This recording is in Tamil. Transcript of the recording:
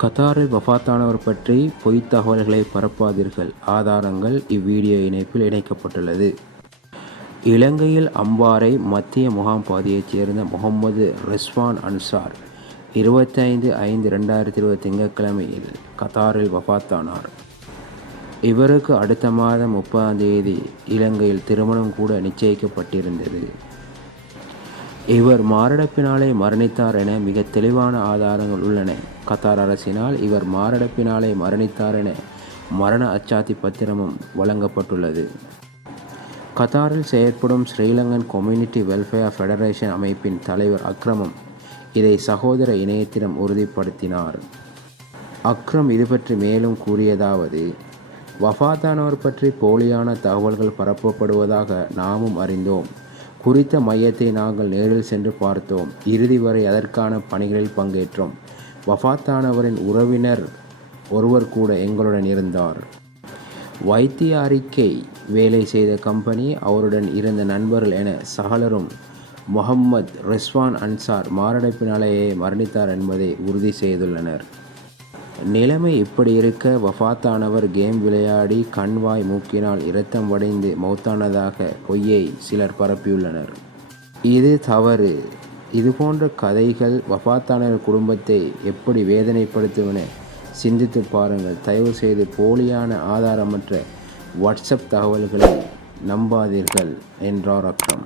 கத்தாரில் வஃபாத்தானவர் பற்றி பொய்த் தகவல்களை பரப்பாதீர்கள். ஆதாரங்கள் இவ்வீடியோ இணைப்பில் இணைக்கப்பட்டுள்ளது. இலங்கையில் அம்பாறை மத்திய முகாம் பகுதியைச் சேர்ந்த முகமது ரிஸ்வான் அன்சார் 25/5/2020 திங்கட்கிழமையில் கத்தாரில் வஃபாத்தானார். இவருக்கு அடுத்த மாதம் 30ஆம் தேதி இலங்கையில் திருமணம் கூட நிச்சயிக்கப்பட்டிருந்தது. இவர் மாரடைப்பினாலே மரணித்தார் என மிக தெளிவான ஆதாரங்கள் உள்ளன. கத்தார் அரசினால் இவர் மாரடைப்பினாலே மரணித்தார் என மரண அச்சாத்தி பத்திரமும் வழங்கப்பட்டுள்ளது. கத்தாரில் செயற்படும் ஸ்ரீலங்கன் கம்யூனிட்டி வெல்ஃபேர் ஃபெடரேஷன் அமைப்பின் தலைவர் அக்ரமும் இதை சகோதர இணையத்திடம் உறுதிப்படுத்தினார். அக்ரம் இது பற்றி மேலும் கூறியதாவது: வஃபாத்தானவர் பற்றி போலியான தகவல்கள் பரப்பப்படுவதாக நாமும் அறிந்தோம். குறித்த மையத்தை நாங்கள் நேரில் சென்று பார்த்தோம். இறுதி வரை அதற்கான பணிகளில் பங்கேற்றோம். வஃபாத்தானவரின் உறவினர் ஒருவர் கூட எங்களுடன் இருந்தார். வைத்திய அறிக்கை வேலை செய்த கம்பெனி, அவருடன் இருந்த நண்பர்கள் என சகலரும் முகம்மது ரிஸ்வான் அன்சார் மாரடைப்பினாலேயே மரணித்தார் என்பதை உறுதி செய்துள்ளனர். நிலைமை இப்படி இருக்க, வஃபாத்தானவர் கேம் விளையாடி கண்வாய் மூக்கினால் இரத்தம் வடிந்து மௌத்தானதாக பொய்யை சிலர் பரப்பியுள்ளனர். இது தவறு. இதுபோன்ற கதைகள் வஃபாத்தானவர் குடும்பத்தை எப்படி வேதனைப்படுத்துவன சிந்தித்து பாருங்கள். தயவு செய்து போலியான ஆதாரமற்ற வாட்ஸ்அப் தகவல்களை நம்பாதீர்கள் என்றார் அக்ரம்.